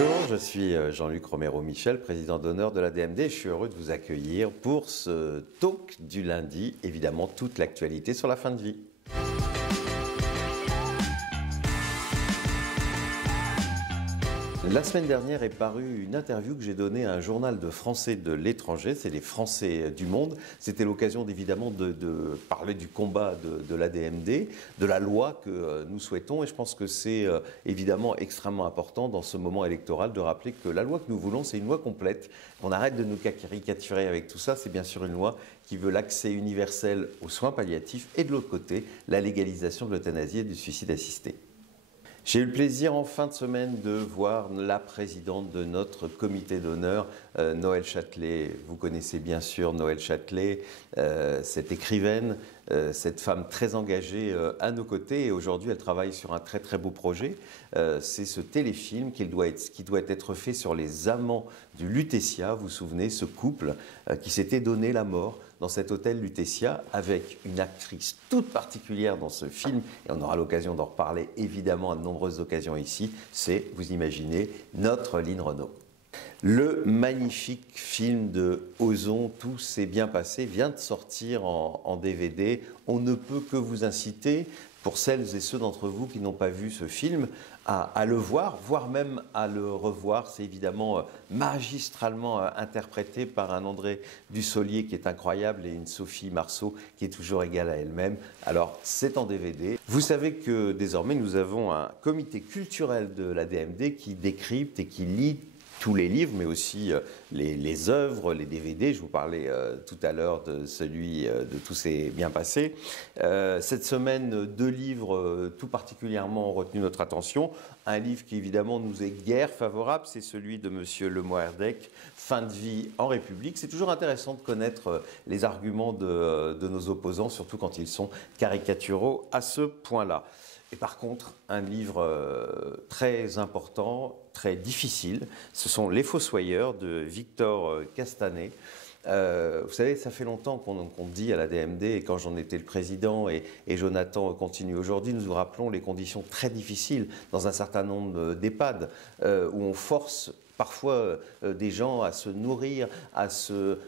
Bonjour, je suis Jean-Luc Romero-Michel, président d'honneur de la DMD. Je suis heureux de vous accueillir pour ce talk du lundi, évidemment toute l'actualité sur la fin de vie. La semaine dernière est parue une interview que j'ai donnée à un journal de Français de l'étranger, c'est les Français du monde. C'était l'occasion évidemment de parler du combat de l'ADMD, de la loi que nous souhaitons, et je pense que c'est évidemment extrêmement important dans ce moment électoral de rappeler que la loi que nous voulons, c'est une loi complète. On arrête de nous caricaturer avec tout ça, c'est bien sûr une loi qui veut l'accès universel aux soins palliatifs et de l'autre côté, la légalisation de l'euthanasie et du suicide assisté. J'ai eu le plaisir en fin de semaine de voir la présidente de notre comité d'honneur, Noël Châtelet. Vous connaissez bien sûr Noël Châtelet, cette écrivaine, cette femme très engagée à nos côtés. Et aujourd'hui, elle travaille sur un très très beau projet. C'est ce téléfilm qui doit être fait sur les amants du Lutetia. Vous vous souvenez, ce couple qui s'était donné la mort dans cet hôtel Lutetia, avec une actrice toute particulière dans ce film, et on aura l'occasion d'en reparler évidemment à de nombreuses occasions ici, c'est, vous imaginez, notre Line Renaud. Le magnifique film de Ozon, Tout s'est bien passé, vient de sortir en DVD. On ne peut que vous inciter, pour celles et ceux d'entre vous qui n'ont pas vu ce film, à le voir, voire même à le revoir. C'est évidemment magistralement interprété par un André Dussolier qui est incroyable et une Sophie Marceau qui est toujours égale à elle-même. Alors, c'est en DVD. Vous savez que désormais, nous avons un comité culturel de la DMD qui décrypte et qui lit tous les livres, mais aussi les œuvres, les DVD. Je vous parlais tout à l'heure de celui de Tout s'est bien passé. Cette semaine, 2 livres tout particulièrement ont retenu notre attention. Un livre qui évidemment nous est guère favorable, c'est celui de Monsieur Le Moerdec, Fin de vie en République. C'est toujours intéressant de connaître les arguments de nos opposants, surtout quand ils sont caricaturaux à ce point-là. Et par contre, un livre très important, très difficile, ce sont Les Fossoyeurs de Victor Castanet. Vous savez, ça fait longtemps qu'on dit à la DMD, et quand j'en étais le président, et Jonathan continue aujourd'hui, nous nous rappelons les conditions très difficiles dans un certain nombre d'EHPAD, où on force parfois des gens à se nourrir, à se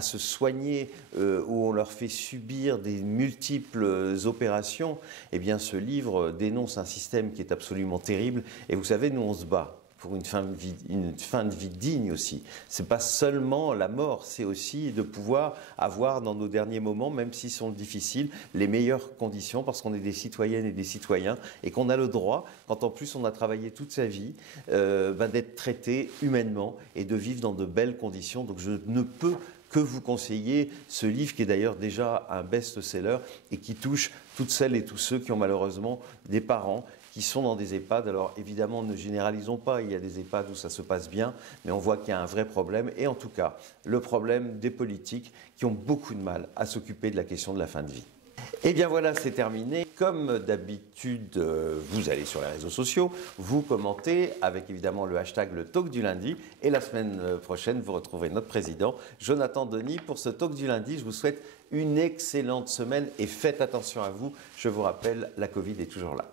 soigner, où on leur fait subir des multiples opérations. Eh bien, ce livre dénonce un système qui est absolument terrible. Et vous savez, nous, on se bat pour une fin de vie digne aussi. C'est pas seulement la mort, c'est aussi de pouvoir avoir dans nos derniers moments, même s'ils sont difficiles, les meilleures conditions, parce qu'on est des citoyennes et des citoyens, et qu'on a le droit, quand en plus on a travaillé toute sa vie, d'être traité humainement et de vivre dans de belles conditions. Donc je ne peux que vous conseiller ce livre qui est d'ailleurs déjà un best-seller et qui touche toutes celles et tous ceux qui ont malheureusement des parents qui sont dans des EHPAD. Alors évidemment, ne généralisons pas, il y a des EHPAD où ça se passe bien, mais on voit qu'il y a un vrai problème, et en tout cas, le problème des politiques qui ont beaucoup de mal à s'occuper de la question de la fin de vie. Et bien voilà, c'est terminé. Comme d'habitude, vous allez sur les réseaux sociaux, vous commentez avec évidemment le hashtag le talk du lundi, et la semaine prochaine, vous retrouverez notre président, Jonathan Denis, pour ce talk du lundi. Je vous souhaite une excellente semaine et faites attention à vous. Je vous rappelle, la Covid est toujours là.